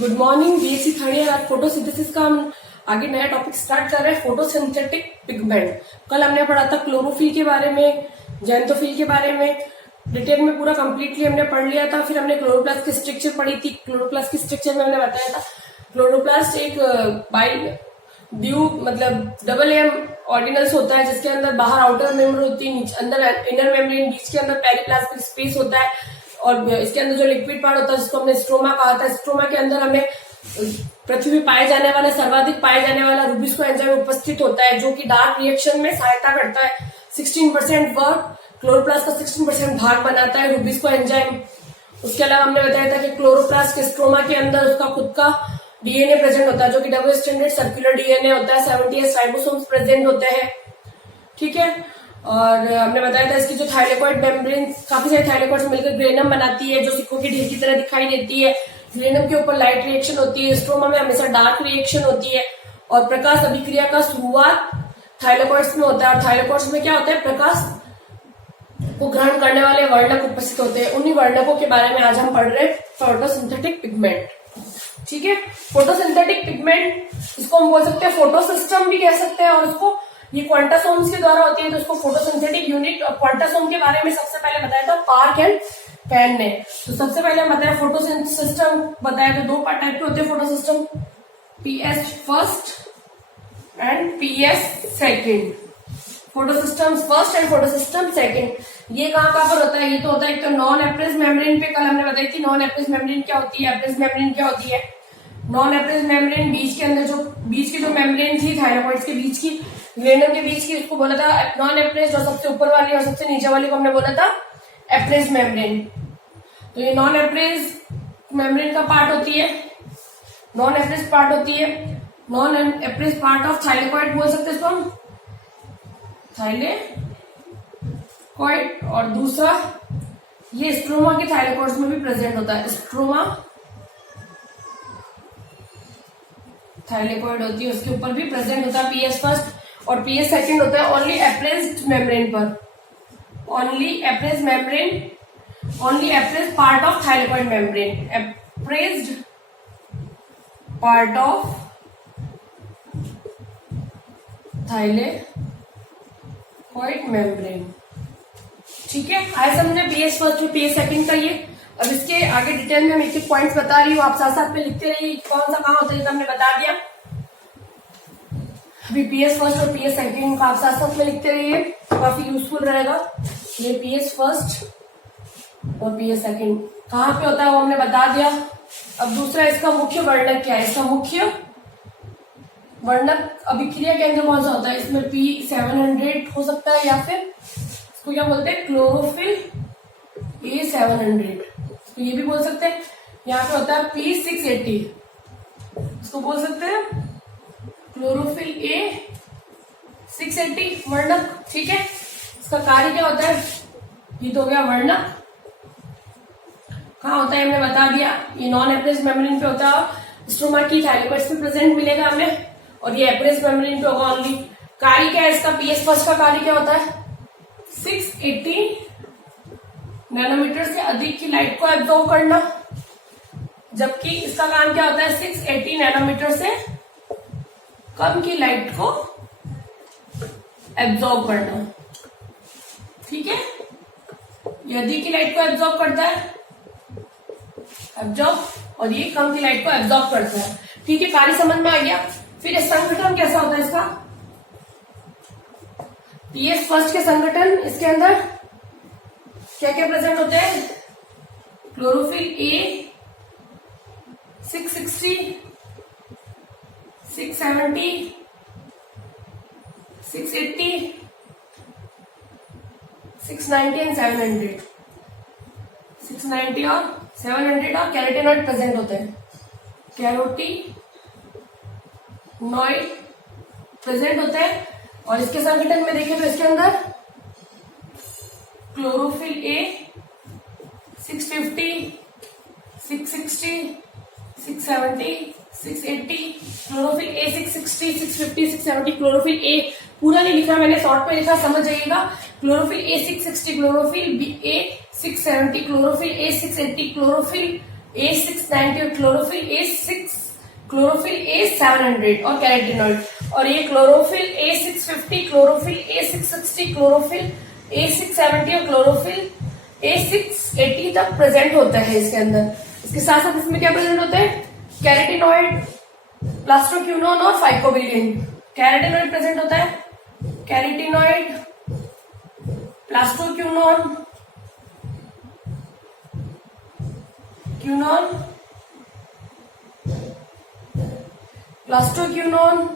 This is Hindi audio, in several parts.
Good morning BSc third year. आज फोटोसिंथेसिस का हम आगे नया टॉपिक स्टार्ट कर रहे हैं, फोटोसिंथेटिक पिगमेंट। कल हमने पढ़ा था क्लोरोफिल के बारे में, जैंथोफिल के बारे में, डिटेल में पूरा कंप्लीटली हमने पढ़ लिया था। फिर हमने क्लोरोप्लास्ट की स्ट्रक्चर पढ़ी थी। क्लोरोप्लास्ट की स्ट्रक्चर में हमने बताया था क्लोरोप्लास्ट एक मतलब डबल एम ऑर्डिनल्स होता है, जिसके अंदर बाहर आउटर मेम्ब्रेन होती है, अंदर इनर मेम्ब्रेन, बीच के अंदर पेरिप्लाज्मिक स्पेस होता है, और इसके अंदर जो लिक्विड पार्ट होता है जिसको हमने स्ट्रोमा कहा था। स्ट्रोमा के अंदर हमें पृथ्वी में पाए जाने वाला, सर्वाधिक पाए जाने वाला रुबिस्को एंजाइम उपस्थित होता है, जो कि डार्क रिएक्शन में सहायता करता है। 16% वर्क क्लोरोप्लास्ट का 16% भाग बनाता है रुबिस्को एंजाइम। उसके अलावा हमने बताया था कि क्लोरोप्लास्ट के स्ट्रोमा के अंदर उसका खुद का डीएनए प्रेजेंट होता है, जो कि डबल स्टैंडर्ड सर्कुलर डीएनए होता है। 78 राइबोसोम्स प्रेजेंट होते हैं, ठीक है। और हमने बताया था इसकी जो थाइलेकॉइड मेम्ब्रेन, काफी सारे थाइलेकॉइड्स मिलकर ग्रेनम बनाती है, जो सिक्कों की ढेर की तरह दिखाई देती है। ग्रेनम के ऊपर लाइट रिएक्शन होती है, स्ट्रोमा में हमेशा डार्क रिएक्शन होती है। और प्रकाश अभिक्रिया का शुरुआत थाइलेकॉइड्स में होता है, और थाइलेकॉइड्स में क्या होता है, प्रकाश को ग्रहण करने वाले वर्णक उपस्थित होते हैं। उन्हीं वर्णकों के बारे में आज हम पढ़ रहे हैं, फोटोसिंथेटिक पिगमेंट, ठीक है। फोटोसिंथेटिक पिगमेंट, इसको हम बोल सकते हैं फोटो सिस्टम भी कह सकते हैं, और इसको ये क्वांटासोम्स के द्वारा होती है, तो इसको फोटोसिंथेटिक यूनिट। और क्वांटासोम के बारे में सबसे पहले बताया था पार्क एंड पेन ने। तो सबसे पहले हम बताया फोटोसिस्टम, बताया तो दो टाइप के होते हैं photosystem, PS first and PS second. Photosystem first and photosystem second. ये कहाँ पर होता है, ये तो होता है एक तो नॉन एप्रेस मेम्ब्रेन पे। कल हमने बताई थी नॉन एप्रेस मेम्ब्रेन क्या होती है, एप्रेस मेम्ब्रेन क्या होती है। नॉन एप्रेस मेम्ब्रेन बीच के अंदर बीच की जो मेम्ब्रेन थी थाइलेकॉइड्स के बीच की, ग्रेनम के बीच की, उसको बोला था नॉन एप्रेस। और सबसे ऊपर वाली और सबसे नीचे वाली को हमने बोला था एप्रेस मेम्ब्रेन। तो ये नॉन एप्रेस मेम्ब्रेन का पार्ट होती है, नॉन एप्रेस पार्ट होती है। नॉन एप्रेस पार्ट ऑफ थाइलेकॉइड बोल सकते हैं इसको हम, थाइलेकॉइड। और दूसरा ये स्ट्रोमा के थाइलेकॉइड्स में भी प्रेजेंट होता है। स्ट्रोमा थाइलेकॉइड होती है, उसके ऊपर भी प्रेजेंट होता है पीएस फर्स्ट, और पीएस सेकंड होता है ओनली एप्रेस्ड मेम्ब्रेन पर, only appressed membrane, only appressed part of thylakoid membrane, appressed part of thylakoid membrane, ठीक है। आए समझे पीएस फर्स्ट और पीएस सेकंड का ये। अब इसके आगे डिटेल में हम एक एक पॉइंट्स बता रही हूँ, आप साथ साथ में लिखते रहिए कौन सा कहाँ होता है, हमने बता दिया। अभी पीएस फर्स्ट और पीएस सेकंड का आप साथ साथ में लिखते रहिए, काफी यूजफुल रहेगा। ये पीएस फर्स्ट और पीएस सेकंड कहाँ पे होता है वो हमने बता दिया। अब दूसरा इसका मुख्य वर्णक क्या है, इसका मुख्य वर्णक अभिक्रिया केंद्र कौन सा होता है, इसमें P700 हो सकता है, या फिर इसको क्या बोलते हैं क्लोरोफिल A700, तो ये भी बोल सकते हैं। यहाँ पे होता है P680, इसको बोल सकते हैं क्लोरोफिल A680 वर्णक, ठीक है। इसका कार्य क्या होता है, ये तो हो गया वर्णक। कहाँ होता है हमने बता दिया, ये नॉन एप्रेस मेम्ब्रेन पे होता है, स्ट्रोमा की थाइलेकॉइड्स में प्रेजेंट मिलेगा हमें, और ये एप्रेस मेम्ब्रेन पे होगा ओनली। कार्य क्या है इसका, पीएस फर्स्ट का कार्य क्या होता है, 680 नैनोमीटर से अधिक की लाइट को एब्जॉर्ब करना, जबकि इसका काम क्या होता है 680 नैनोमीटर से कम की लाइट को एब्जॉर्ब करना, ठीक है। ये अधिक की लाइट को एब्जॉर्ब करता है, एब्जॉर्ब, और ये कम की लाइट को एब्जॉर्ब करता है, ठीक है। कार्य समझ में आ गया। फिर संगठन कैसा होता है इसका, पीएस फर्स्ट के संगठन, इसके अंदर क्या क्या प्रेजेंट होते हैं, क्लोरोफिल A 660, 670, 680, 690 एंड 700। 690 और 700 और कैरोटिनॉइड प्रेजेंट होते हैं, कैरोटिनॉइड प्रेजेंट होते हैं। और इसके संगठन में देखें तो इसके अंदर chlorophyll A 650, 660, 670, 680, chlorophyll A 660, 650, 670, chlorophyll A पूरा नहीं लिखा मैंने, शॉर्ट में लिखा, समझ जाइएगा। Chlorophyll A 660, chlorophyll A 670, chlorophyll A 680, chlorophyll A690 और क्लोरोफिल A700 और कैरोटीनॉइड, और ये chlorophyll A650, chlorophyll A660, chlorophyll A670 और क्लोरोफिल A680 तक प्रेजेंट होता है इसके अंदर। इसके साथ साथ इसमें क्या प्रेजेंट होता है, कैरोटीनॉइड, प्लास्टोक्यूनोन और फाइकोबिलिन। कैरोटीनॉइड प्रेजेंट होता है, carotenoid, plastoquinone, plastoquinone,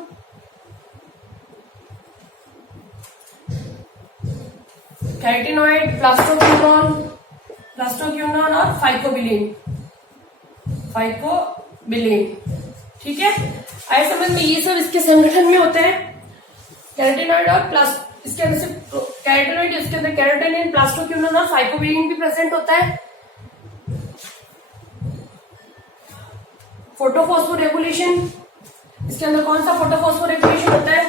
carotenoid, plastoquinone और फाइकोबिलिन। ठीक है, आए समझ में, ये सब इसके संगठन में होते हैं। कैरोटीनॉइड और इसके अंदर से कैरोटीनॉइड, इसके अंदर कैरोटीनिन, प्लास्टोक्यूनोन और फाइकोबिलिन भी प्रेजेंट होता है। फोटोफॉस्फोरेगुलेशन, इसके अंदर कौन सा फोटोफॉस्फोरेगुलेशन होता है,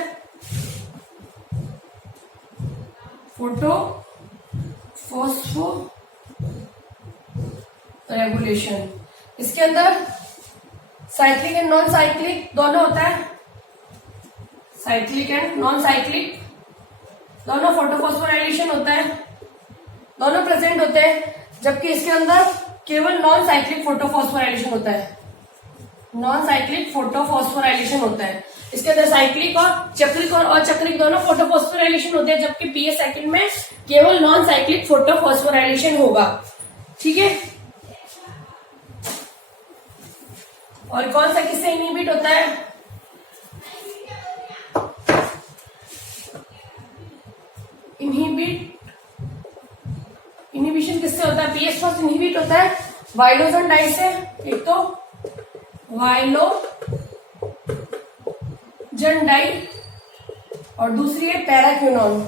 फोटोफॉस्फोरेगुलेशन। इसके अंदर साइक्लिक एंड नॉन साइक्लिक दोनों होता है, साइक्लिक एंड नॉन साइक्लिक दोनों फोटोफॉस्फोराइलेशन होता है, दोनों प्रेजेंट होते हैं। जबकि इसके अंदर केवल नॉन साइक्लिक फोटोफॉस्फोराइलेशन होता है, नॉन साइक्लिक फोटोफॉस्फोराइलेशन होता है। इसके अंदर साइक्लिक और चक्रिक दोनों फोटोफॉस्फोराइलेशन होते हैं, जबकि पीएस साइकिल में केवल नॉन साइक्लिक फोटोफॉस्फोराइलेशन होगा। ठीक है, और कौन सा किससे इनहिबिट होता है, इनहिबिशन किससे होता है, पीएस फर्स्ट इनहिबिट होता है वाइलोजन डाई से। एक तो वाइलोजन डाई और दूसरी है पैराक्विनोन,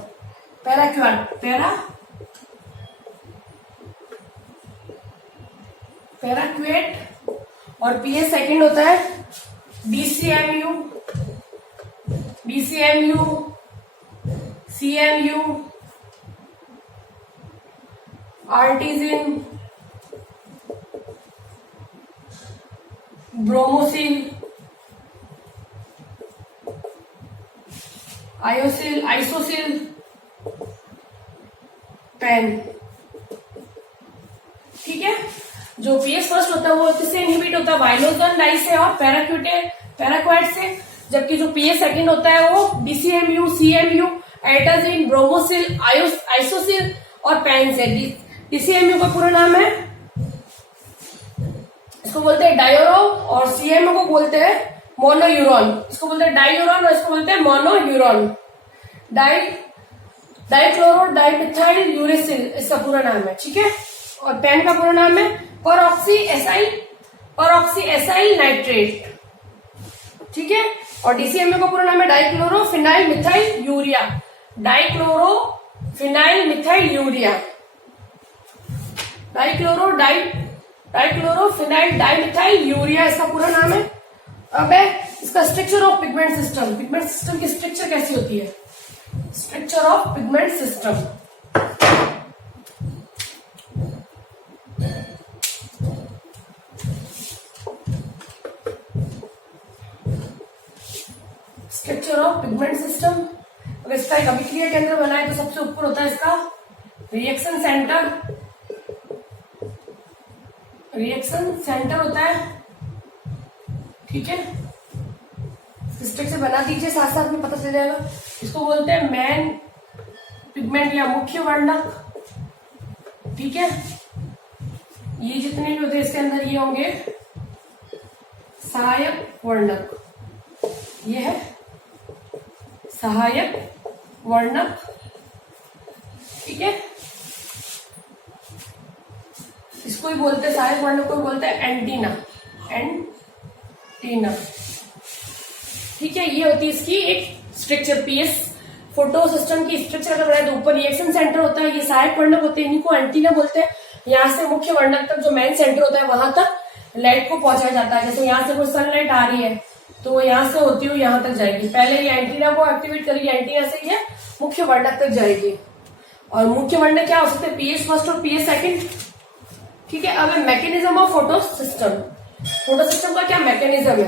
पैराक्वेट, और पीएस सेकंड होता है DCMU, CMU, आर्टिजिन, ब्रोमोसिल, आइसोसिल, पेन। ठीक है, जो पीएस फर्स्ट होता है वो किससे इनहिबिट होता है, वाइलोजन डाई से और पैराक्वाइट से। जबकि जो पीएस सेकंड होता है वो DCMU, CMU, एटाजिन, ब्रोमोसिल, आइसोसिल और पेन से। DCMU का पूरा नाम है, इसको बोलते हैं डायोरो, और CMU को बोलते हैं मोनोयूरोन। इसको बोलते हैं डायूरोन और इसको बोलते हैं मोनोयूरोन। डाइक्लोरो डाइमिथाइल यूरेसिल इसका पूरा नाम है। ठीक है, और पेन का पूरा नाम है परऑक्सी एसाइल नाइट्रेट। ठीक है, और DCMU का पूरा नाम है डाइक्लोरोफिनाइल मिथाइल यूरिया, डाइक्लोरोफिनाइल डाइमिथाइल यूरिया इसका पूरा नाम है। अब है इसका स्ट्रक्चर ऑफ पिगमेंट सिस्टम की स्ट्रक्चर कैसी होती है, structure of pigment system. Structure of pigment system, अगर इसका एक अभिक्रिया केंद्र बना है तो सबसे ऊपर होता है इसका रिएक्शन सेंटर होता है। ठीक है, स्ट्रक्चर बना दीजिए, साथ साथ में पता चल जाएगा। इसको बोलते हैं मेन पिगमेंट या मुख्य वर्णक। ठीक है, ये जितने भी होते हैं इसके अंदर ये होंगे सहायक वर्णक, ये है सहायक वर्णक। ठीक है, इसको ही बोलते हैं, सहायक वर्णक को बोलते हैं एंटीना। ठीक है, ये होती है इसकी एक स्ट्रक्चर। पीएस फोटो सिस्टम की स्ट्रक्चर अगर बनाए तो ऊपर रिएक्शन सेंटर होता है, ये सहायक वर्णक होते हैं, इन्हीं को एंटीना बोलते हैं। यहाँ से मुख्य वर्णक तक जो मेन सेंटर होता है वहां तक लाइट को पहुंचाया जाता है। जैसे यहाँ से कोई सनलाइट आ रही है तो वो यहाँ से होती हुई यहाँ तक जाएगी, पहले ये एंटीना को एक्टिवेट करेगी, एंटीना से ये मुख्य वर्णक तक जाएगी। और मुख्य वर्णक क्या हो सकते हैं, पीएस फर्स्ट और पीएस सेकंड। ठीक है, अब mechanism of photo system. Photo system का क्या मैकेनिज्म है?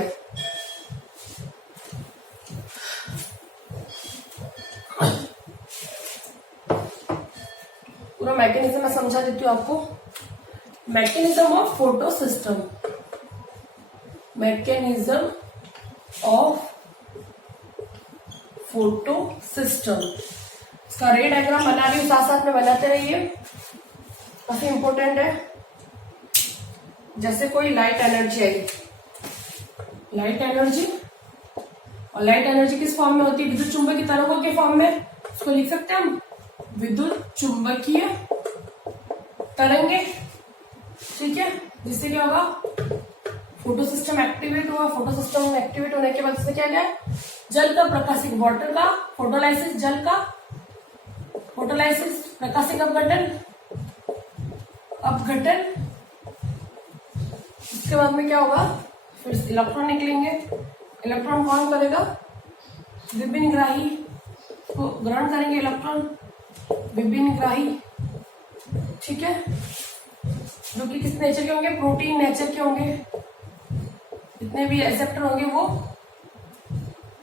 पूरा मैकेनिज्म मैं समझा देती हूँ आपको। Mechanism of photo system, mechanism of photo system, इसका रे डायग्राम बना रही हूँ, साथ साथ में बनाते रहिए, काफी इंपॉर्टेंट है। जैसे कोई लाइट एनर्जी आई, लाइट एनर्जी, और लाइट एनर्जी किस फॉर्म में होती है? विद्युत चुंबकीय तरंगों के फॉर्म में। इसको लिख सकते हैं हम विद्युत चुंबकीय तरंगे, ठीक है। जिससे क्या होगा, फोटो सिस्टम एक्टिवेट हुआ। फोटो सिस्टम एक्टिवेट होने के बाद इससे क्या गया, जल का प्रकाशित, वाटर का फोटोलाइसिस, जल का फोटोलाइसिस, प्रकाशिक अपघटन, अपघटन। इसके बाद में क्या होगा, फिर इलेक्ट्रॉन निकलेंगे। इलेक्ट्रॉन कौन करेगा? विभिन्न ग्राही को ग्रहण करेंगे इलेक्ट्रॉन, विभिन्न ग्राही, ठीक है, जो कि किस नेचर के होंगे? प्रोटीन नेचर के होंगे। जितने भी रिसेप्टर होंगे वो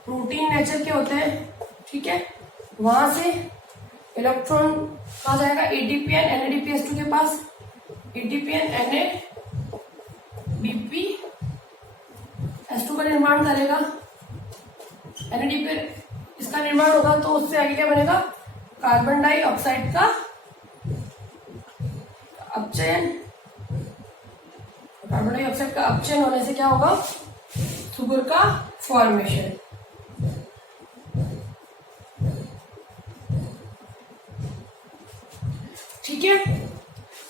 प्रोटीन नेचर के होते हैं, ठीक है। वहां से इलेक्ट्रॉन कहा जाएगा एडीपीएन एनएडीपीएस2 के पास, एडीपीएन एनएडीपीएस2 का निर्माण करेगा। एनएडीपीएन इसका निर्माण होगा तो उससे आगे क्या बनेगा? कार्बन डाइऑक्साइड का अपचयन। कार्बन डाइऑक्साइड का अपचयन होने से क्या होगा? सुगर का फॉर्मेशन। ठीक है,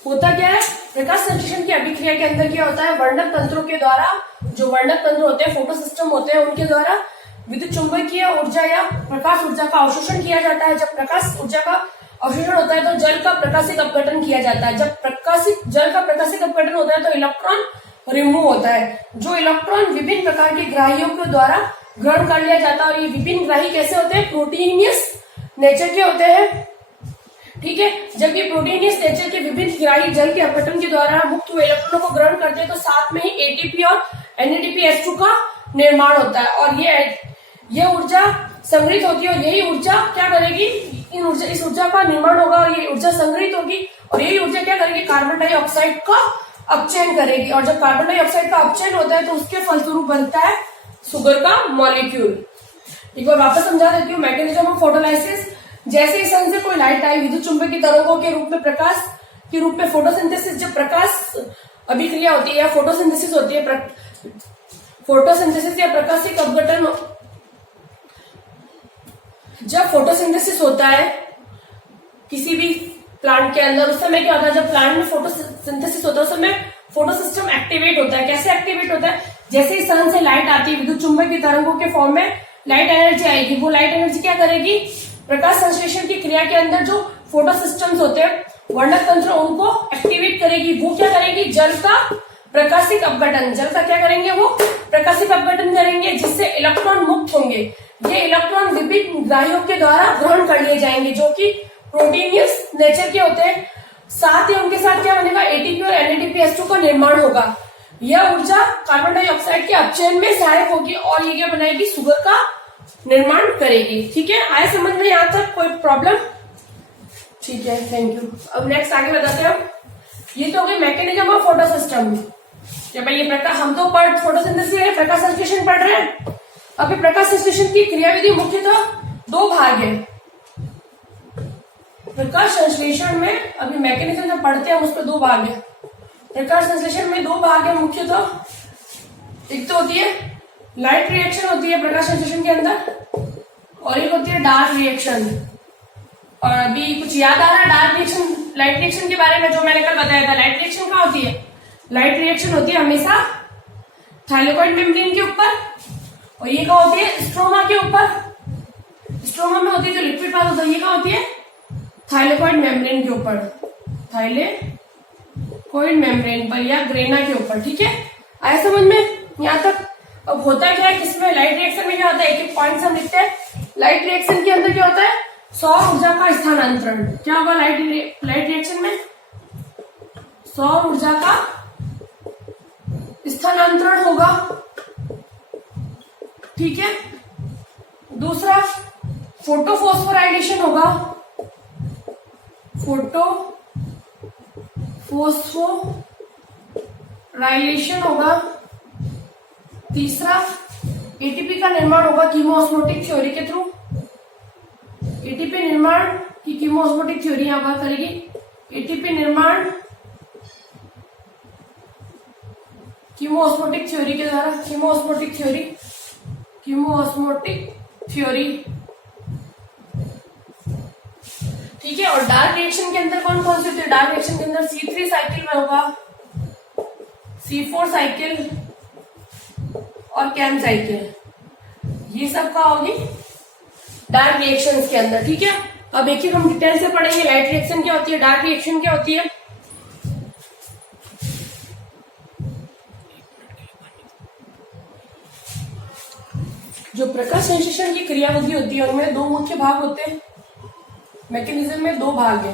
होता क्या है, प्रकाश संश्लेषण की अभिक्रिया के अंदर क्या होता है? वर्णक तंत्रों के द्वारा, जो वर्णक तंत्र होते हैं, फोटो सिस्टम होते हैं, उनके द्वारा विद्युत चुंबकीय ऊर्जा या प्रकाश ऊर्जा का अवशोषण किया जाता है। जब प्रकाश ऊर्जा का अवशोषण होता है तो जल का प्रकाशिक अपघटन किया जाता है। जब जल का प्रकाशिक अपघटन होता है तो इलेक्ट्रॉन रिमूव होता है। जो इलेक्ट्रॉन विभिन्न प्रकार के ग्राहियों के द्वारा ग्रहण कर लिया जाता है। और ये विभिन्न ग्राही कैसे होते हैं? प्रोटीनियस नेचर के होते हैं, ठीक है। जब ये प्रोटीनियस नेचर के विभिन्न ग्राही जल के अपघटन के द्वारा मुक्त हुए इलेक्ट्रॉनों को ग्रहण करते हैं तो साथ में ही एटीपी और एनएडीपीएस2 का निर्माण होता है। और ये ऊर्जा संग्रहित होती है और यही ऊर्जा क्या करेगी? इस ऊर्जा का निर्माण होगा और ये ऊर्जा संग्रहित होगी और यही ऊर्जा क्या करेगी? कार्बन डाइऑक्साइड का अपचयन करेगी। और जब कार्बन डाइऑक्साइड का अपचयन होता है तो उसके फलस्वरूप बनता है सुगर का मॉलिक्यूल। एक बार वापस समझा देती हूँ, मैकेनिज्म ऑफ फोटोलाइसिस। जैसे ही सन से कोई लाइट आई, विद्युत चुंबकीय तरंगों के रूप में, प्रकाश के रूप में फोटोसिंथेसिस, जब प्रकाश अभिक्रिया होती है या फोटोसिंथेसिस होती है, फोटोसिंथेसिस या प्रकाशिक अपघटन, जब फोटोसिंथेसिस होता है किसी भी प्लांट के अंदर, उस समय क्या होता है? जब प्लांट में फोटोसिंथेसिस होता है उस समय फोटो सिस्टम एक्टिवेट होता है। कैसे एक्टिवेट होता है? जैसे ही सन से लाइट आती है, विद्युत चुंबकीय तरंगों के फॉर्म में लाइट एनर्जी आएगी। वो लाइट एनर्जी क्या करेगी? प्रकाश संश्लेषण की क्रिया के अंदर जो फोटो सिस्टम्स होते हैं, वर्णक तंत्र, उनको एक्टिवेट करेगी। वो क्या करेगी? जल का प्रकाशिक अपघटन, जल का क्या करेंगे? वो प्रकाशिक अपघटन करेंगे, जिससे इलेक्ट्रॉन मुक्त होंगे। ये इलेक्ट्रॉन विभिन्न ग्राहियों के द्वारा ग्रहण कर लिए जाएंगे जो कि प्रोटीनियस नेचर के होते हैं। साथ ही उनके साथ क्या बनेगा? एटीपी और एनएडीपीएस2 का निर्माण होगा। यह ऊर्जा कार्बन डाइऑक्साइड के अपचयन में सहायक होगी और ये क्या बनाएगी? सुगर का निर्माण करेगी। ठीक है, आया समझ में यहाँ तक? कोई प्रॉब्लम? ठीक है, थैंक यू। अब नेक्स्ट आगे बताते हैं हम। ये तो हो गई मैकेनिज्म ऑफ फोटो सिस्टम। भाई ये प्रकाश, हम तो फोटोसिंथेसिस प्रकाश संश्लेषण पढ़ रहे हैं। अभी प्रकाश संश्लेषण की क्रियाविधि मुख्यतः दो भाग है। प्रकाश संश्लेषण में अभी मैकेनिज्म जब पढ़ते हैं उसमें दो भाग है। प्रकाश संश्लेषण में दो भाग है मुख्यतः। एक तो होती है लाइट रिएक्शन होती है प्रकाश संश्लेषण के अंदर, और एक होती है डार्क रिएक्शन। और अभी कुछ याद आ रहा है डार्क रिएक्शन, लाइट रिएक्शन के बारे में जो मैंने कल बताया था? लाइट रिएक्शन कहाँ होती है? लाइट रिएक्शन होती है हमेशा थाइलेकॉइड मेम्ब्रेन के ऊपर, और ये कहाँ होती है? स्ट्रोमा के ऊपर। स्ट्रोमा में होती है जो लिक्विड पार्ट होता है, ये कहाँ होती है? थाइलेकॉइड मेम्ब्रेन के ऊपर, थाइलेकॉइड मेम्ब्रेन पर या ग्रेना के ऊपर। ठीक है, आया समझ में यहाँ तक? अब होता क्या है किसमें? लाइट रिएक्शन में क्या होता है? एक एक पॉइंट हम लिखते हैं। लाइट रिएक्शन के अंदर क्या होता है? सौर ऊर्जा का स्थानांतरण। क्या होगा लाइट रिएक्शन में? सौर ऊर्जा का स्थानांतरण होगा। ठीक है। दूसरा फोटोफॉस्फोराइलेशन होगा, फोटोफॉस्फोराइलेशन होगा। तीसरा एटीपी का निर्माण होगा कीमोऑस्मोटिक थ्योरी के थ्रू। एटीपी निर्माण की कीमोऑस्मोटिक थ्योरी यहां बात करेगी। एटीपी निर्माण कीमोऑस्मोटिक थ्योरी के द्वारा, कीमोऑस्मोटिक थ्योरी। ठीक है। और डार्क रिएक्शन के अंदर कौन कौन से होते हैं? डार्क रिएक्शन के अंदर C3 साइकिल में होगा, C4 साइकिल और कैम साइकिल, ये सब का होगी डार्क रिएक्शंस के अंदर। ठीक है। अब एक हम डिटेल से पढ़ेंगे। लाइट रिएक्शन क्या होती है, डार्क रिएक्शन क्या होती है। जो प्रकाश संश्लेषण की क्रियाविधि होती है उनमें दो मुख्य भाग होते हैं। मैकेनिज्म में दो भाग है।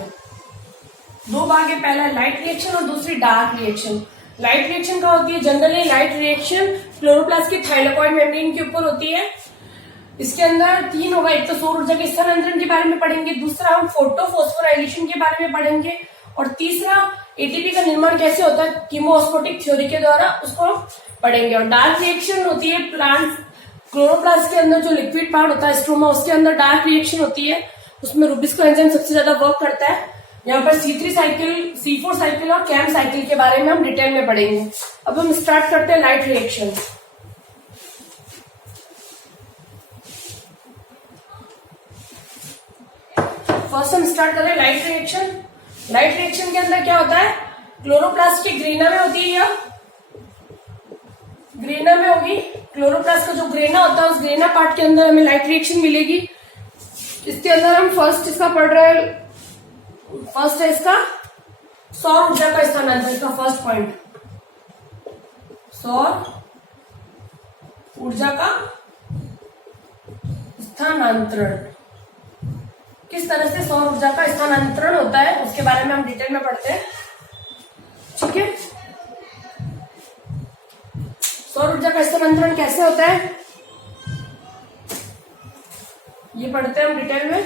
पहला लाइट रिएक्शन और दूसरी डार्क रिएक्शन। लाइट रिएक्शन क्या होती है? जनरली लाइट रिएक्शन क्लोरोप्लास्ट की थाइलाकॉइड मेम्ब्रेन के ऊपर होती है। इसके अंदर तीन होगा। एक तो सौर ऊर्जा के स्थानांतरण के बारे में पढ़ेंगे, दूसरा हम फोटोफॉस्फोराइलेशन के बारे में पढ़ेंगे, और तीसरा एटीपी का निर्माण कैसे होता है कीमोऑस्मोटिक थ्योरी के द्वारा, उसको हम पढ़ेंगे। और डार्क रिएक्शन होती है प्लांट क्लोरोप्लास्ट के अंदर जो लिक्विड पार्ट होता है स्ट्रोमा, उसके अंदर डार्क रिएक्शन होती है। उसमें रुबिस्को एंजाइम सबसे ज्यादा वर्क करता है। यहाँ पर C3 साइकिल, C4 साइकिल और कैम साइकिल के बारे में हम डिटेल में पढ़ेंगे। अब हम स्टार्ट करते हैं लाइट रिएक्शन। फर्स्ट हम स्टार्ट कर रहे हैं लाइट रिएक्शन। लाइट रिएक्शन के अंदर क्या होता है? क्लोरोप्लास्ट की ग्रेना में होती है, ग्रेना में होगी। क्लोरोप्लास्ट का जो ग्रेना होता है उस ग्रेना पार्ट के अंदर हमें लाइट रिएक्शन मिलेगी। इसके अंदर हम फर्स्ट इसका पढ़ रहे हैं। फर्स्ट है इसका सौर ऊर्जा का स्थानांतरण। इसका फर्स्ट पॉइंट सौर ऊर्जा का स्थानांतरण। किस तरह से सौर ऊर्जा का स्थानांतरण होता है उसके बारे में हम डिटेल में पढ़ते हैं। ठीक है। सौर ऊर्जा का स्थानांतरण कैसे होता है ये पढ़ते हैं हम डिटेल में।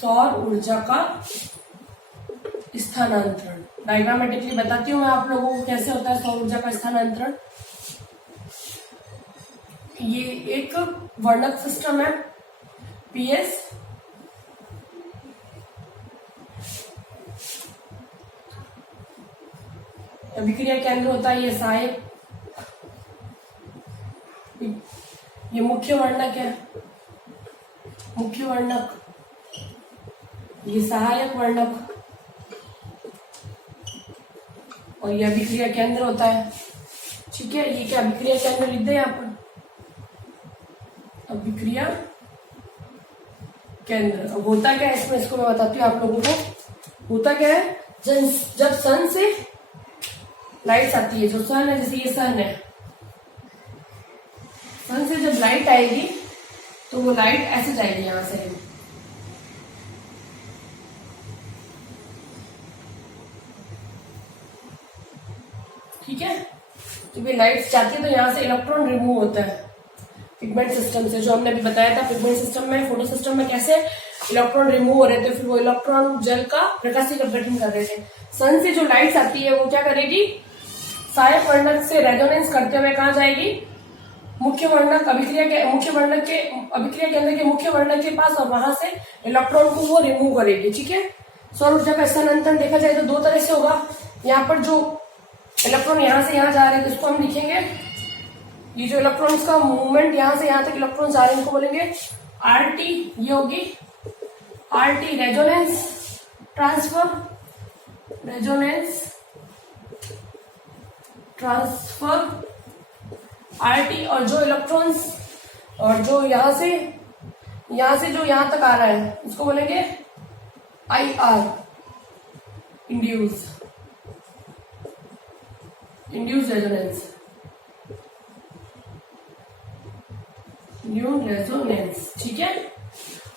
सौर ऊर्जा का स्थानांतरण डायग्रामेटिकली बताती हूँ मैं आप लोगों को कैसे होता है सौर ऊर्जा का स्थानांतरण। ये एक वर्णक सिस्टम है PS। अभिक्रिया केंद्र होता है ये सहायक, ये मुख्य वर्णक है, मुख्य वर्णक, ये सहायक वर्णक, और ये अभिक्रिया केंद्र होता है। ठीक है। ये क्या अभिक्रिया केंद्र लिख दे यहाँ पर, अभिक्रिया केंद्र। अब होता क्या है इसमें, इसको मैं बताती हूँ आप लोगों को। होता क्या है, जब सन से लाइट्स आती है, जो सन है, जैसे ये सन है, सन से जब लाइट आएगी तो वो लाइट ऐसे जाएगी यहां से। ठीक है। जब ये लाइट जाती है तो यहां से इलेक्ट्रॉन रिमूव होता है पिगमेंट सिस्टम से, जो हमने अभी बताया था। पिगमेंट सिस्टम में, फोटो सिस्टम में कैसे इलेक्ट्रॉन रिमूव हो रहे थे, फिर वो इलेक्ट्रॉन जल का प्रकाशीय गठन कर रहे थे। सन से जो लाइट्स आती है वो क्या करेगी, सहायक वर्णक से रेजोनेंस करते हुए कहा जाएगी, मुख्य वर्णक अभिक्रिया के मुख्य वर्णक के अभिक्रिया केंद्र के मुख्य वर्णक के पास, और वहां से इलेक्ट्रॉन को वो रिमूव करेगी। ठीक है। सौर ऊर्जा का स्थानांतरण देखा जाए तो दो तरह से होगा। यहाँ पर जो इलेक्ट्रॉन यहाँ से यहाँ जा रहे हैं तो इसको हम लिखेंगे, ये जो इलेक्ट्रॉन्स का मूवमेंट यहाँ से यहाँ तक इलेक्ट्रॉन जा रहे हैं इनको बोलेंगे RT। ये होगी RT resonance transfer, resonance transfer RT। और जो इलेक्ट्रॉन्स और जो यहां से जो यहां तक आ रहा है उसको बोलेंगे IR इंड्यूस रेजोनेंस। न्यून रेजोनेंस। ठीक है,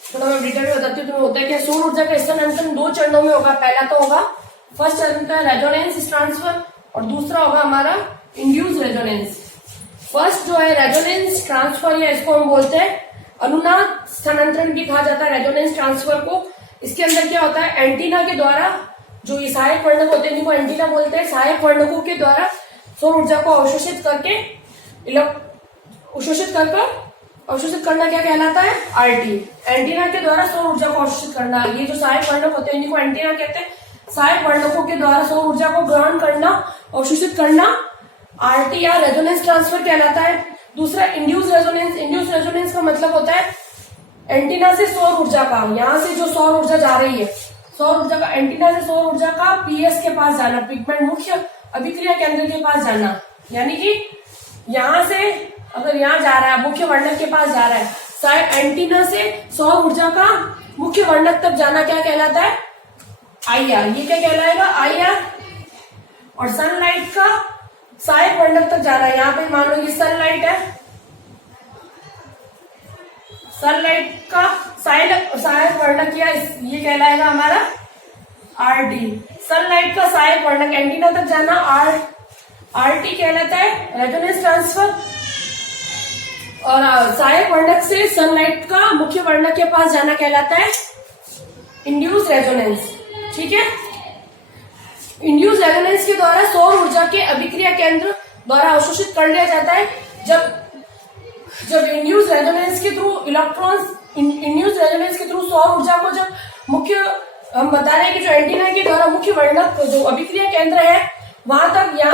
थोड़ा मैं डिटेल में बताती हूँ तुम्हें होता है क्या। सौर ऊर्जा का स्थानांतरण दो चरणों में होगा। पहला तो होगा फर्स्ट चरण का रेजोनेंस ट्रांसफर और दूसरा होगा हमारा इंड्यूस रेजोनेंस। फर्स्ट जो है रेजोनेंस ट्रांसफर, या इसको हम बोलते हैं अनुनाद स्थानांतरण भी कहा जाता है रेजोनेंस ट्रांसफर को। इसके अंदर क्या होता है, एंटीना के द्वारा जो ये सहायक वर्णक होते हैं जिनको एंटीना बोलते हैं, सहायक वर्णकों के द्वारा सौर ऊर्जा को अवशोषित करके अवशोषित करना क्या कहलाता है, आरटी। एंटीना के द्वारा सौर ऊर्जा को अवशोषित करना, ये जो सहायक वर्णक होते हैं जिनको एंटीना कहते हैं, सहायक वर्णकों के द्वारा सौर ऊर्जा को ग्रहण करना, अवशोषित करना, आरटी या रेजोनेंस ट्रांसफर कहलाता है। दूसरा इंड्यूस रेजोनेंस। इंड्यूस रेजोनेंस का मतलब होता है एंटीना से सौर ऊर्जा का, यहां से जो सौर ऊर्जा जा रही है, सौर ऊर्जा का एंटीना से सौर ऊर्जा का पीएस के पास जाना, पिगमेंट मुख्य अभिक्रिया केंद्र के पास जाना। यानी कि यहां से अगर यहाँ जा रहा है, मुख्य वर्णक के पास जा रहा है, शायद एंटीना से सौर ऊर्जा का मुख्य वर्णक तक जाना क्या कहलाता है, आईआर। ये क्या कहलाएगा, आईआर। और सनलाइट का सहायक वर्णक तक जाना, यहाँ पे मान लो ये सनलाइट है, सनलाइट का सहायक वर्णक या ये कहलाएगा हमारा आरडी। सनलाइट का सहायक वर्णक एंटीना तक जाना आरटी कहलाता है रेजोनेंस ट्रांसफर। और सहायक वर्णक से सनलाइट का मुख्य वर्णक के पास जाना कहलाता है इंड्यूस रेजोनेंस। ठीक है, इंड्यूस रेजोनेंस के द्वारा सौर ऊर्जा के अभिक्रिया केंद्र द्वारा अवशोषित कर लिया जाता है। जब इंड्यूस रेजोनेंस के थ्रू इंड्यूस रेजोनेंस के थ्रू सौर ऊर्जा को जब मुख्य, हम बता रहे हैं कि जो एंटीना के द्वारा मुख्य वर्णक जो अभिक्रिया केंद्र है वहां तक, या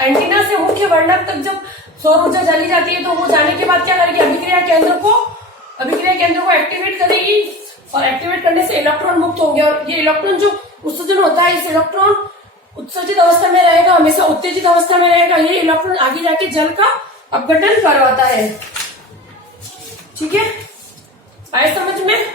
एंटीना से मुख्य वर्णक तक जब सौर ऊर्जा चली जाती है, तो वो जाने के बाद क्या करेगी, अभिक्रिया केंद्र को एक्टिवेट करेगी, और एक्टिवेट करने से इलेक्ट्रॉन मुक्त होंगे। और ये इलेक्ट्रॉन जो उत्सर्जन होता है, इस इलेक्ट्रॉन उत्सर्जित अवस्था में रहेगा, हमेशा उत्तेजित अवस्था में रहेगा। ये इलेक्ट्रॉन आगे जाके जल का अपघटन करवाता है। ठीक है, आए समझ में।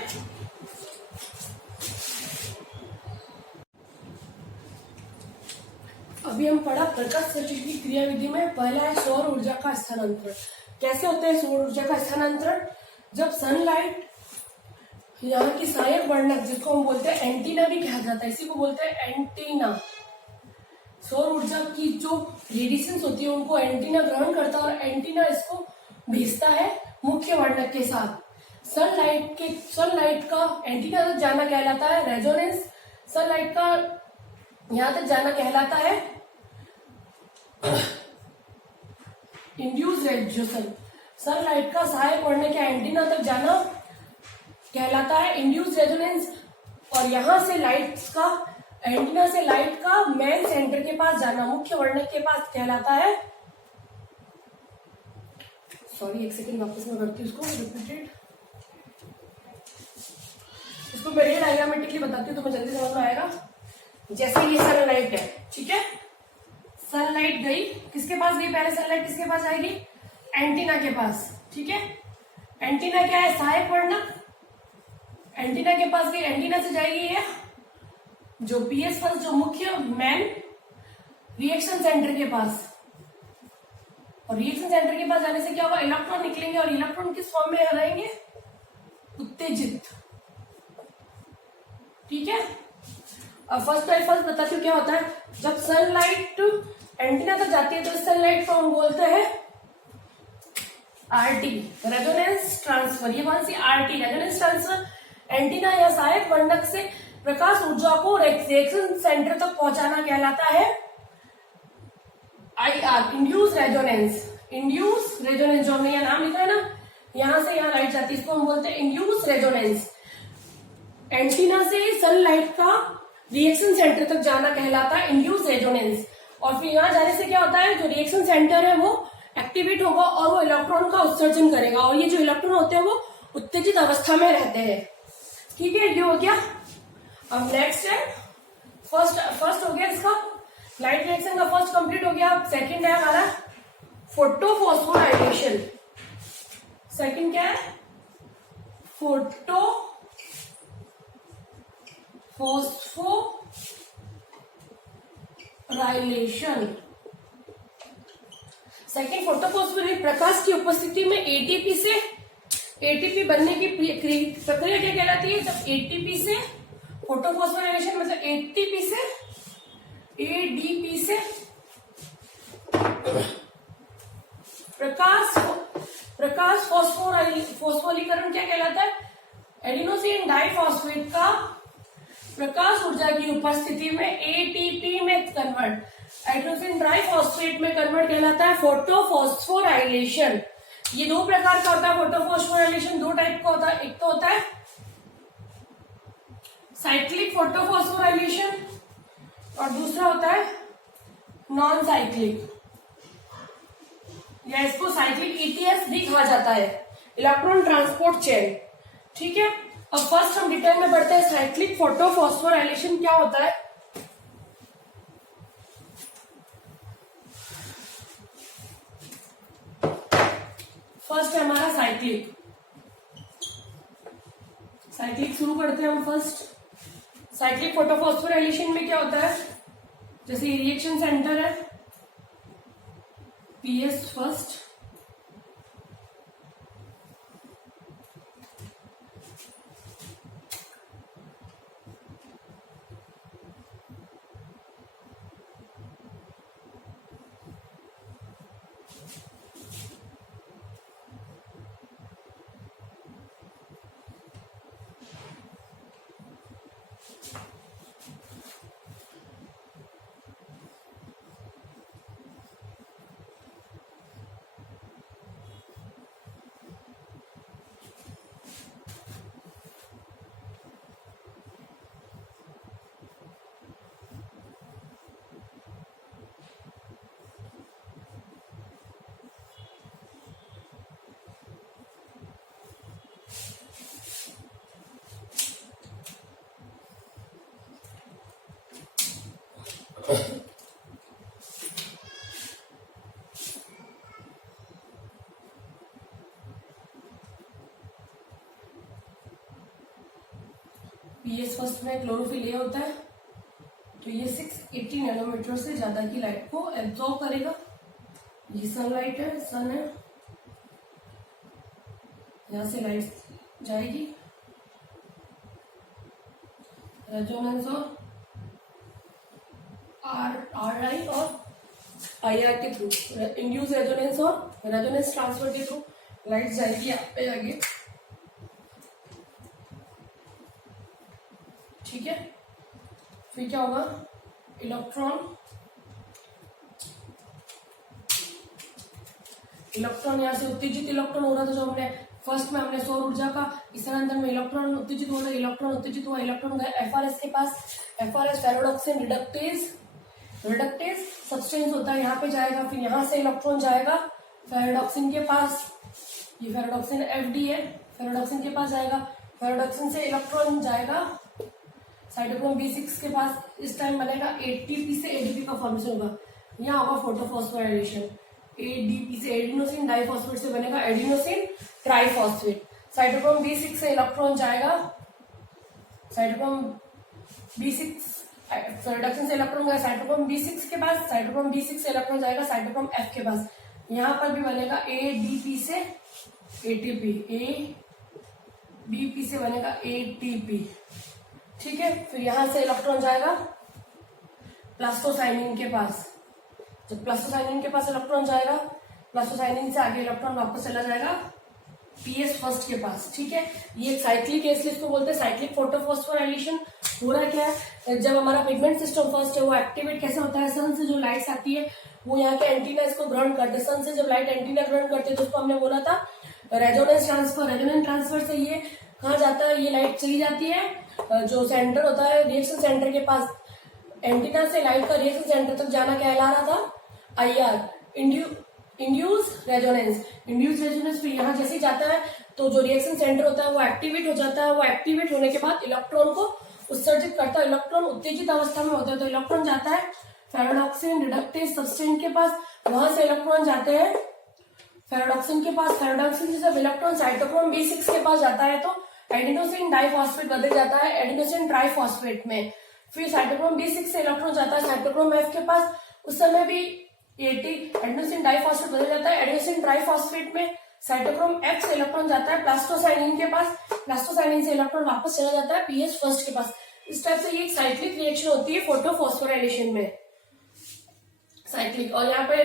अभी हम पढ़ा प्रकाश संश्लेषण की क्रियाविधि में, पहला है सौर ऊर्जा का स्थानांतरण। कैसे होता है सौर ऊर्जा का स्थानांतरण, जब सनलाइट यहाँ की सहायक वर्णक जिसको हम बोलते हैं एंटीना भी कहा जाता है, इसी को बोलते हैं एंटीना। सौर ऊर्जा की जो रेडिएशंस होती है उनको एंटीना ग्रहण करता है, और एंटीना इसको भेजता है मुख्य वर्णक के साथ। सनलाइट का एंटीना तक जाना कहलाता है रेजोनेंस। सनलाइट का यहां तक जाना कहलाता है इंड्यूस रेडिएशन। सनलाइट का सहायक वर्णक या एंटीना तक जाना कहलाता है इंड्यूस रेजोनेंस। और यहां से एंटीना से लाइट का मेन सेंटर के पास जाना, मुख्य वर्णक के पास, कहलाता है, सॉरी एक सेकेंड वापस मैं करती हूँ उसको रिपीटेड। इसको मैं रेड डायग्रामेटिकली बताती हूँ तो मैं जल्दी समझ में आएगा। जैसे ये सनलाइट है, ठीक है, सनलाइट गई, किसके पास गई, पहले सनलाइट किसके पास आएगी, एंटीना के पास। ठीक है, एंटीना क्या है, सहायक वर्णक, एंटीना के पास गई, एंटीना से जाएगी ये जो पीएस फर्स्ट, जो मुख्य मेन रिएक्शन सेंटर के पास। और रिएक्शन सेंटर के पास जाने से क्या होगा, इलेक्ट्रॉन निकलेंगे, और इलेक्ट्रॉन किस फॉर्म में रहेंगे, उत्तेजित। ठीक है, अब फर्स्ट बताती हूँ क्या होता है। जब सनलाइट एंटीना तक जाती है तो इस सनलाइट को हम बोलते हैं आरटी, रेजोनेंस ट्रांसफर। ये कौन सी, आरटी, रेजोनेंस ट्रांसफर। एंटीना या सहायक वर्णक से प्रकाश ऊर्जा को रिएक्शन सेंटर तक पहुंचाना कहलाता है IR, induce resonance. Induce resonance जो हमने यहाँ नाम लिखा है ना, यहां से यहाँ लाइट जाती है, इसको हम बोलते हैं इंड्यूस रेजोनेंस। एंटीना से सनलाइट का रिएक्शन सेंटर तक जाना कहलाता है इंड्यूस रेजोनेंस। और फिर यहाँ जाने से क्या होता है, जो रिएक्शन सेंटर है वो एक्टिवेट होगा और वो इलेक्ट्रॉन का उत्सर्जन करेगा, और ये जो इलेक्ट्रॉन होते हैं वो उत्तेजित अवस्था में रहते हैं। ठीक है, ये हो गया। अब नेक्स्ट है फर्स्ट हो गया इसका लाइट रिएक्शन का फर्स्ट कंप्लीट हो गया। अब सेकंड है हमारा फोटोफॉस्फोराइलेशन। सेकंड क्या है, फोटोफॉस्फोराइलेशन। सेकेंड, फोटोफॉस्फोराइलेशन प्रकाश की उपस्थिति में एटीपी बनने की प्रक्रिया क्या कहलाती है? जब एटीपी से फोटोफॉस्फोराइलेशन मतलब एटीपी से एडीपी से प्रकाश फॉस्फोरीकरण क्या कहलाता है? एडिनोसिन डाइफॉस्फेट का प्रकाश ऊर्जा की उपस्थिति में एटीपी में कन्वर्ट, एडिनोसिन ट्राइफॉस्फेट में कन्वर्ट कहलाता है फोटोफॉस्फोराइलेशन। ये दो प्रकार का होता है फोटोफॉस्फोराइलेशन, दो टाइप का होता है। एक तो होता है साइक्लिक फोटोफॉस्फोराइलेशन और दूसरा होता है नॉन साइक्लिक, या इसको साइक्लिक ईटीएस भी कहा जाता है, इलेक्ट्रॉन ट्रांसपोर्ट चेन। ठीक है, अब फर्स्ट हम डिटेल में बढ़ते हैं साइक्लिक फोटोफॉस्फोराइलेशन क्या होता है। फर्स्ट है हमारा साइक्लिक शुरू करते हैं हम। फर्स्ट साइक्लिक फोटोफॉस्फोराइलेशन में क्या होता है? जैसे रिएक्शन सेंटर है पीएस फर्स्ट, पीएस फर्स्ट में क्लोरोफिल ए होता है, तो ये 680 नैनोमीटर से ज्यादा की लाइट को एब्जॉर्ब करेगा। ये सनलाइट है, सन है, यहां से लाइट जाएगी रेजोनेंस और आर आई और आईआर के थ्रू, इंड्यूस रेजोनेंस और रेजोनेंस ट्रांसफर के थ्रू लाइट जाएगी यहाँ पे आगे। ठीक है, फिर क्या होगा? इलेक्ट्रॉन यहाँ से उत्तेजित इलेक्ट्रॉन हो रहा था, जो हमने फर्स्ट में हमने सौर ऊर्जा का इस अंदर में इलेक्ट्रॉन उत्तेजित हो रहा है, इलेक्ट्रॉन उत्तेजित हुआ, इलेक्ट्रॉन गया एफआरएस के पास, एफआरएस फेरोडॉक्सिन रिडक्टेज सब्सटेंस होता है, यहाँ पे जाएगा। फिर यहाँ से इलेक्ट्रॉन जाएगा फेरोडॉक्सिन के पास, ये फेरोडॉक्सिन एफडी है, फेरोडॉक्सिन के पास जाएगा। फेरोडॉक्सिन से इलेक्ट्रॉन जाएगा साइटोक्रोम B6 के पास, इस टाइम बनेगा एटीपी से एडीपी का फॉर्मेशन होगा। यहाँ होगा फोटोफॉस्फोराइलेशन, एडीपी से एडिनोसिन डाइफॉस्फेट से बनेगा एडिनोसिन ट्राइफॉस्फेट। साइटोक्रोम B6 से इलेक्ट्रॉन जाएगा, साइटोक्रोम B6 रिडक्शन से इलेक्ट्रॉन गया साइटोक्रोम B6 के पास, साइटोक्रोम B6 से इलेक्ट्रॉन जाएगा साइटोक्रोम F के पास। यहाँ पर भी बनेगा एडीपी से एटीपी, एडीपी से बनेगा एटीपी। ठीक है, फिर यहां से इलेक्ट्रॉन जाएगा प्लास्टोसाइनिन के पास, जब प्लास्टोसाइनिन के पास इलेक्ट्रॉन जाएगा, प्लास्टोसाइनिन से आगे इलेक्ट्रॉन वापस चला जाएगा पीएस फर्स्ट के पास। ठीक है, ये साइक्लिक है, इसलिए इसको बोलते हैं साइक्लिक फोटोफॉस्फोराइलेशन। हो रहा क्या है? जब हमारा पिगमेंट सिस्टम फर्स्ट है वो एक्टिवेट कैसे होता है? सन से जो लाइट्स आती है वो यहाँ के एंटीना इसको ग्रहण करते हैं। सन से जब लाइट एंटीना ग्रहण करते हैं तो उसको हमने बोला था रेजोनेंस ट्रांसफर। रेजोनेंस ट्रांसफर से ये कहाँ जाता है? ये लाइट चली जाती है जो सेंटर होता है रिएक्शन सेंटर के पास, एंटीना से लाइट का रिएक्शन सेंटर तक जाना कहला रहा था IR, induce resonance. Induce resonance फिर यहाँ जैसे जाता है तो जो रिएक्शन सेंटर होता है वो एक्टिवेट हो जाता है। वो एक्टिवेट होने के बाद इलेक्ट्रॉन को उत्सर्जित करता है। इलेक्ट्रॉन उत्तेजित अवस्था में होता है तो इलेक्ट्रॉन जाता है फेरोडॉक्सिन रिडक्टेज सब्सटेंस के पास, वहां से इलेक्ट्रॉन जाते हैं फेरोडॉक्सिन के पास। फेरोडॉक्सिन से जब इलेक्ट्रॉन साइटोक्रोम B6 के पास जाता है तो एडिनोसिन डाइफॉस्फेट बदल जाता है एडिनोसिन ट्राइफॉस्फेट में। फिर साइटोक्रोम B6 से इलेक्ट्रॉन जाता है साइटोक्रोम F के पास, उस समय भी 80 एडेनोसिन डाइफॉस्फेट बदल जाता है। एडेनोसिन ट्राइफॉस्फेट में साइटोक्रोम F से इलेक्ट्रॉन जाता है प्लास्टोसाइनिन के पास, प्लास्टोसाइनिन से इलेक्ट्रॉन वापस चला जाता है पीएच फर्स्ट के पास। इस टाइप से ये एक साइक्लिक रिएक्शन होती है फोटोफॉस्फोराइलेशन में, साइक्लिक। और यहाँ पे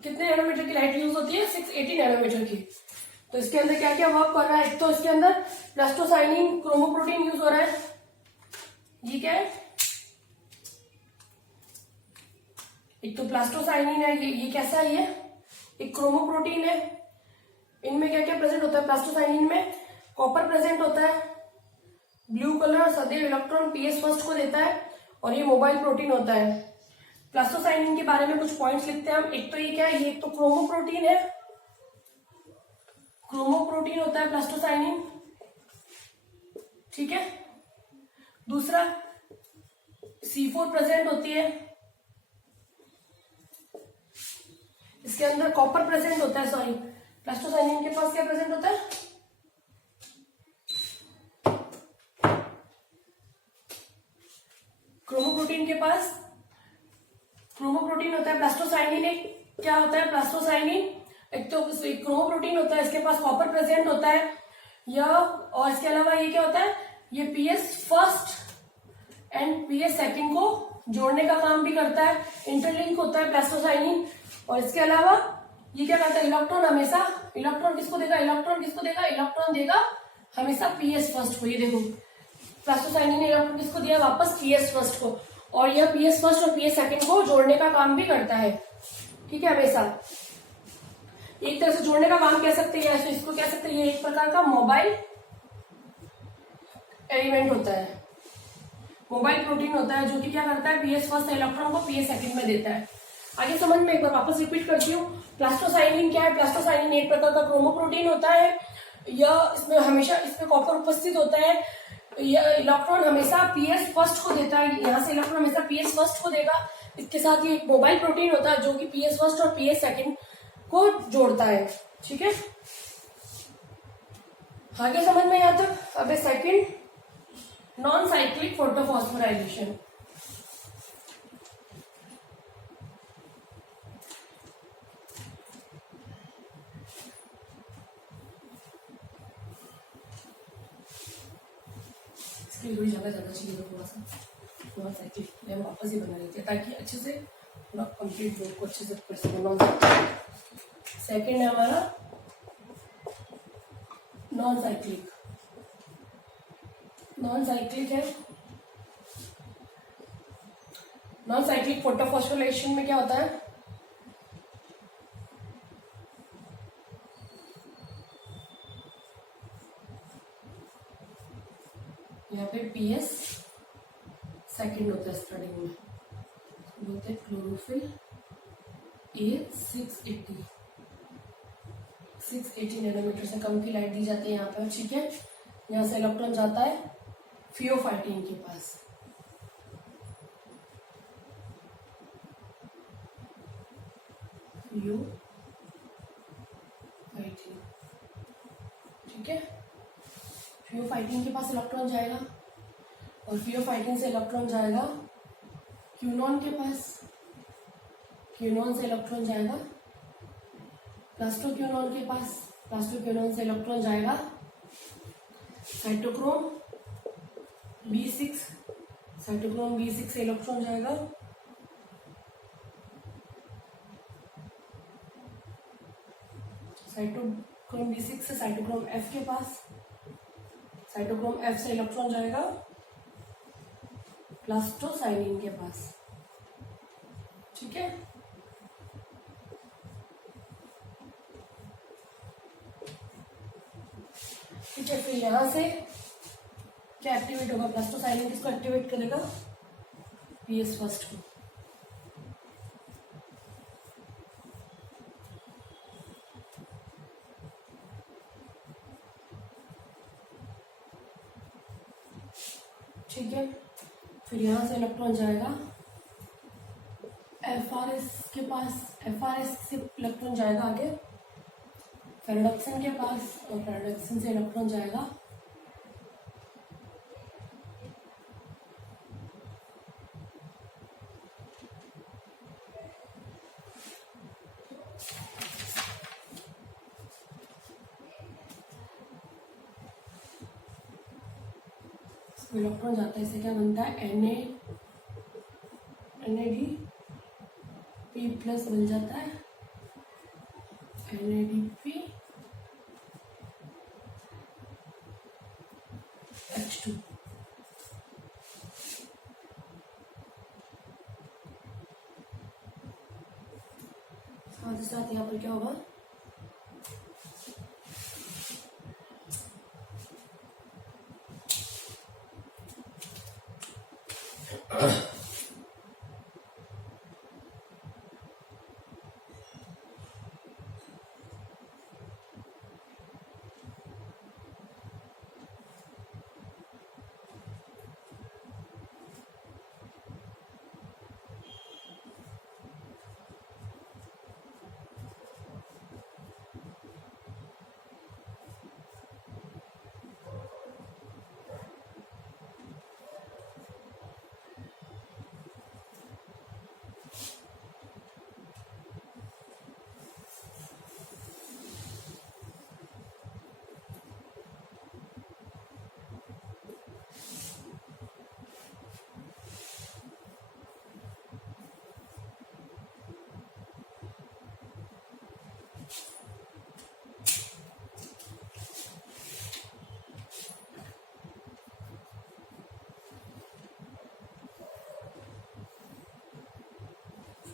कितने नैनोमीटर की लाइट यूज होती है? 680 नैनोमीटर की। तो इसके अंदर क्या क्या वर्क कर रहा है? एक तो इसके अंदर प्लास्टोसाइनिन क्रोमोप्रोटीन यूज हो रहा है। ये क्या है? एक तो प्लास्टोसाइनिन है, ये कैसा है? ये एक क्रोमोप्रोटीन है। इनमें क्या क्या प्रेजेंट होता है? प्लास्टोसाइनिन में कॉपर प्रेजेंट होता है, ब्लू कलर सदैव इलेक्ट्रॉन पीएस फर्स्ट को देता है, और ये मोबाइल प्रोटीन होता है। प्लास्टोसाइनिन के बारे में कुछ पॉइंट्स लिखते हैं हम। एक तो ये क्या है? ये एक तो क्रोमोप्रोटीन है, क्रोमोप्रोटीन होता है प्लास्टोसाइनिन, ठीक है। दूसरा C4 प्रेजेंट होती है, इसके अंदर कॉपर प्रेजेंट होता है। सॉरी, प्लास्टोसाइनिन के पास क्या प्रेजेंट होता है? क्रोमोप्रोटीन के पास क्रोमोप्रोटीन होता है। प्लास्टोसाइनिन एक क्या होता है? प्लास्टोसाइनिन एक तो क्रोमोप्रोटीन होता है, इसके पास कॉपर प्रेजेंट होता है और इसके अलावा ये क्या होता है? ये PS first and PS second को जोड़ने का काम भी करता है, इंटरलिंक होता है प्लास्टोसाइनिन। और इसके अलावा ये क्या करता है? इलेक्ट्रॉन हमेशा, इलेक्ट्रॉन किसको देगा? इलेक्ट्रॉन देगा हमेशा पीएस फर्स्ट को। ये देखो, प्लास्टोसाइनिन ने इलेक्ट्रॉन किसको दिया? वापस पीएस फर्स्ट को। और यह पीएस फर्स्ट और पीएस सेकंड को जोड़ने का काम भी करता है, ठीक है। हमेशा एक तरह से जोड़ने का काम कह सकते हैं, इसको कह सकते हैं ये एक प्रकार का मोबाइल एलिमेंट होता है, मोबाइल प्रोटीन होता है, जो कि क्या करता है? पीएस फर्स्ट इलेक्ट्रॉन को पीएस सेकंड में देता है। आगे समझ में एक बार वापस रिपीट करती हूँ। प्लास्टोसाइनिन क्या है? प्लास्टोसाइनिन एक प्रकार का क्रोमोप्रोटीन होता है, यह इसमें हमेशा इसमें कॉपर उपस्थित होता है। यह इलेक्ट्रॉन हमेशा पीएस फर्स्ट को देता है, यहाँ से इलेक्ट्रॉन हमेशा पीएस फर्स्ट को देगा। इसके साथ ये एक मोबाइल प्रोटीन होता है, जो कि पीएस फर्स्ट और पीएस सेकंड को जोड़ता है, ठीक है। आगे समझ में यहाँ तक? अब सेकंड, नॉन साइक्लिक फोटोफॉस्फोराइलेशन। थोड़ी जगह जाना चाहिए थोड़ा सा, नॉन साइक्लिक मैं वापस ही बना लेते हैं ताकि अच्छे से पूरा कंप्लीट वर्क को अच्छे से कर सकें। नॉन साइक्लिक सेकेंड है हमारा नॉन साइक्लिक। नॉन साइक्लिक है, नॉन साइक्लिक फोटोफॉस्फोराइलेशन में क्या होता है? यहाँ पे पीएस सेकंड होता है स्टार्टिंग में, बोलते हैं क्लोरोफिल A680 नैनोमीटर से कम की लाइट दी जाती है यहाँ पर, ठीक है। यहाँ से इलेक्ट्रॉन जाता है फियोफाइटिन के पास, फियोफाइटिन, ठीक है। फियोफाइटिन के पास इलेक्ट्रॉन जाएगा और फियोफाइटिन से इलेक्ट्रॉन जाएगा क्यूनॉन के पास, क्यूनॉन से इलेक्ट्रॉन जाएगा प्लास्टोक्यूनॉन के पास, प्लास्टोक्यूनॉन से इलेक्ट्रॉन जाएगा साइटोक्रोम B6, साइटोक्रोम B6 से इलेक्ट्रॉन जाएगा साइटोक्रोम B6 से साइटोक्रोम F के पास, साइटोक्रोम F से इलेक्ट्रॉन जाएगा प्लास्टोसाइनिन के पास, ठीक है। ठीक है, फिर यहां से क्या एक्टिवेट होगा? प्लास्टोसाइनिन किसको एक्टिवेट करेगा? पीएस फर्स्ट को। ठीक है, फिर यहां से इलेक्ट्रॉन जाएगा FRS के पास, FRS से इलेक्ट्रॉन जाएगा आगे फेरेडक्सिन के पास और फेरेडक्सिन से इलेक्ट्रॉन जाएगा इलेक्ट्रॉन जाता है, इससे क्या बनता है NADP प्लस बन जाता है NADP H2। साथ ही साथ यहाँ पर क्या होगा,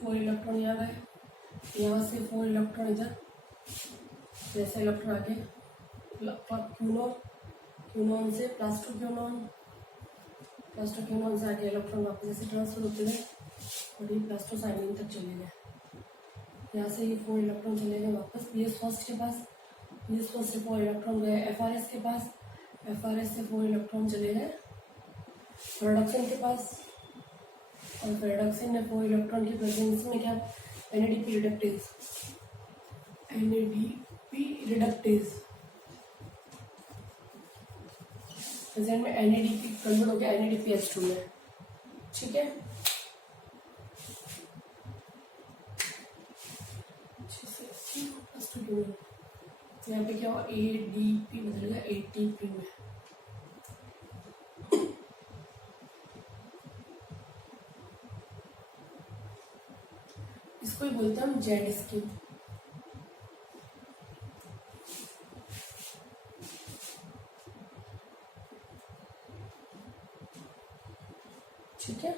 फोर इलेक्ट्रॉन यहाँ गए, यहाँ से 4 इलेक्ट्रॉन इधर, जैसे इलेक्ट्रॉन आगे क्यूनॉन से +2 क्यूनॉन से आगे इलेक्ट्रॉन वापस ऐसे ट्रांसफर होते गए और ये +2 साइनिन तक चले गए। यहाँ से ये 4 इलेक्ट्रॉन चले गए वापस PS फर्स्ट के पास, PS फर्स्ट से 4 इलेक्ट्रॉन गए FRS के पास, FRS से 4 इलेक्ट्रॉन चले गए प्रोडक्शन के पास, और प्रोडक्शन में 4 इलेक्ट्रॉन की प्रेजेंस में क्या NADP रिडक्टेज प्रेजेंट में NADP कन्वर्ट हो गया NADP H2 में। ठीक है, यहाँ पे क्या हुआ ADP बदल गया ATP में। इसको ही बोलते हैं हम जेड स्कीम। ठीक है,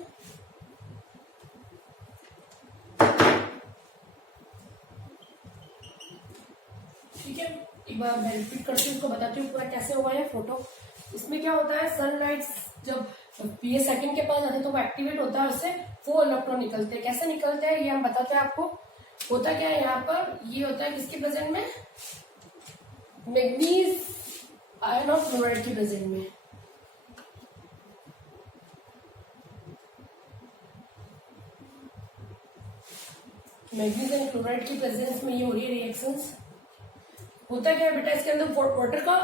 ठीक है, एक बार मैं रिपीट करती हूँ, उसको बताती हूँ पूरा कैसे हुआ है फोटो। इसमें क्या होता है, सनलाइट जब PS सेकंड के पास जाते हैं तो वो एक्टिवेट होता है, उससे 4 इलेक्ट्रॉन निकलते हैं। कैसे निकलते हैं ये हम बताते हैं आपको। होता क्या है यहाँ पर, ये होता है किसके प्रेजेंट में, मैग्नीज आयन और फ्लोराइड के प्रेजेंट में। मैग्नीज एंड क्लोराइड की प्रेजेंस में ये हो रही है रिएक्शंस। होता क्या है बेटा, इसके अंदर वाटर का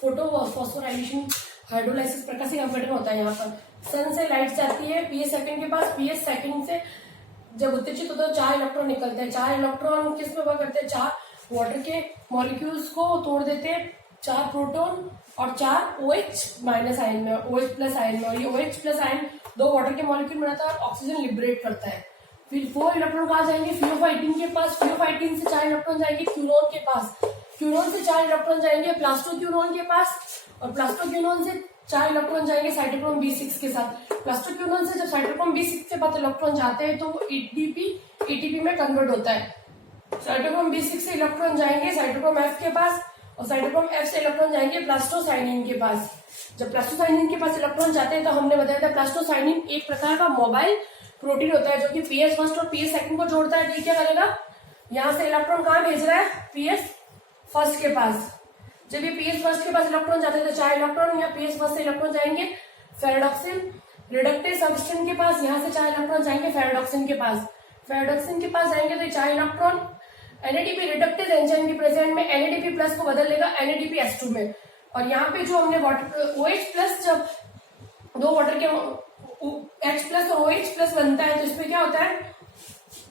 फोटो फॉस्फोराइलेशन हाइड्रोलाइसिस प्रकाशिक अपघटन होता है। यहाँ पर सन से लाइट जाती है PS सेकंड के पास, PS सेकंड से जब उत्तेजित होता है 4 इलेक्ट्रॉन निकलते हैं। 4 इलेक्ट्रॉन किस में वर्क करते हैं, 4 वाटर के मॉलिक्यूल्स को तोड़ देते हैं, 4 प्रोटॉन और 4 OH माइनस आयन में, OH प्लस आयन में। और ये OH प्लस आयन 2 वाटर के मॉलिक्यूल बनाता है और ऑक्सीजन लिबरेट करता है। फिर 4 इलेक्ट्रॉन कहाँ जाएंगे, फियोफाइटिन के पास, फियोफाइटिन से 4 इलेक्ट्रॉन जाएंगे क्यूनोन के पास, क्यूनोन से 4 इलेक्ट्रॉन जाएंगे प्लास्टो क्यूनोन के पास, और प्लास्टो क्यूनोन से 4 इलेक्ट्रॉन जाएंगे साइटोक्रोम B6 के साथ। प्लास्टो क्यूनोन से जब साइटोक्रोम B6 के पास इलेक्ट्रॉन जाते हैं तो वो ATP में कन्वर्ट होता है। साइटोक्रोम B6 से इलेक्ट्रॉन जाएंगे साइटोक्रोम F के पास, और साइटोक्रोम F से इलेक्ट्रॉन जाएंगे प्लास्टोसाइनिन के पास। जब प्लास्टोसाइनिन के पास इलेक्ट्रॉन जाते हैं तो हमने बताया था प्लास्टोसाइनिन एक प्रकार का मोबाइल प्रोटीन होता है जो कि PS फर्स्ट और PS सेकंड को जोड़ता है। ठीक, क्या करेगा, यहाँ से इलेक्ट्रॉन कहाँ भेज रहा है, PS फर्स्ट के पास। जब ये PS फर्स्ट के पास इलेक्ट्रॉन जाते हैं तो 4 इलेक्ट्रॉन या PS फर्स्ट से इलेक्ट्रॉन जाएंगे फेरेडॉक्सिन रिडक्टेज सब्सटेंस के पास, यहाँ से 4 इलेक्ट्रॉन जाएंगे फेरेडॉक्सिन के पास। फेरेडॉक्सिन के पास जाएंगे तो 4 इलेक्ट्रॉन NADP रिडक्टेज एंजाइम के प्रेजेंट में NADP प्लस को बदल लेगा NADP H2 में। और यहाँ पे जो हमने वाटर OH प्लस, जब 2 वाटर के H प्लस और OH प्लस बनता है तो इसमें क्या होता है,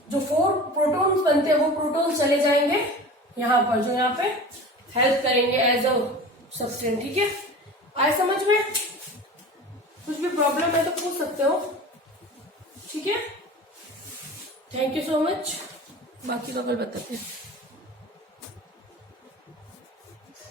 जो 4 प्रोटॉन्स बनते हैं वो प्रोटॉन्स चले जाएंगे यहाँ पर, जो यहाँ पे हेल्प करेंगे एज अ सब्सटेंस। ठीक है, आए समझ में। सकते हो। ठीक है, थैंक यू सो मच। बाकी तो कल बताते हैं।